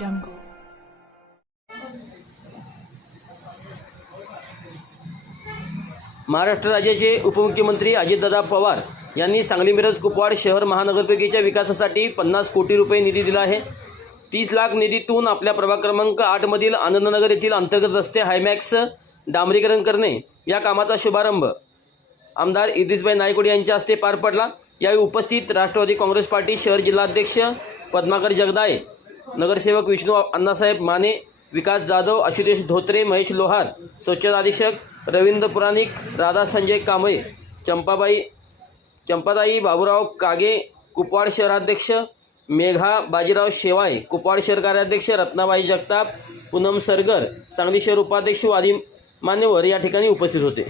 jungle. Maharashtra राज्याचे उपमुख्यमंत्री अजितदादा पवार यांनी सांगली मिरज कुपवाड शहर महानगरपालिकेच्या विकासासाठी 50 कोटी रुपये निधी दिला आहे. 30 लाख निधीतून आपल्या प्रभाग क्रमांक 8 मधील आनंदनगर येथील अंतर्गत रस्ते हायमॅक्स डांबरीकरण करणे या कामाचा शुभारंभ आमदार इद्रिसभाई नायकोड यांच्या हस्ते पार पडला. यावेळी उपस्थित राष्ट्रवादी काँग्रेस पार्टी शहर जिल्हाध्यक्ष पद्माकर जगदाळे, नगरसेवक विष्णू अण्णासाहेब माने, विकास जाधव, आशुतोष धोत्रे, महेश लोहार, स्वच्छता अधीक्षक रवींद्र पुराणिक, राधा संजय कांबळे, चंपाताई बाबूराव कागे, कुपवाड शहराध्यक्ष मेघा बाजीराव शेवाळे, कुपवाड शहर कार्याध्यक्ष रत्नाबाई जगताप, पूनम सरगर, सांगली शहर उपाध्यक्ष आदी मान्यवर या ठिकाणी उपस्थित होते.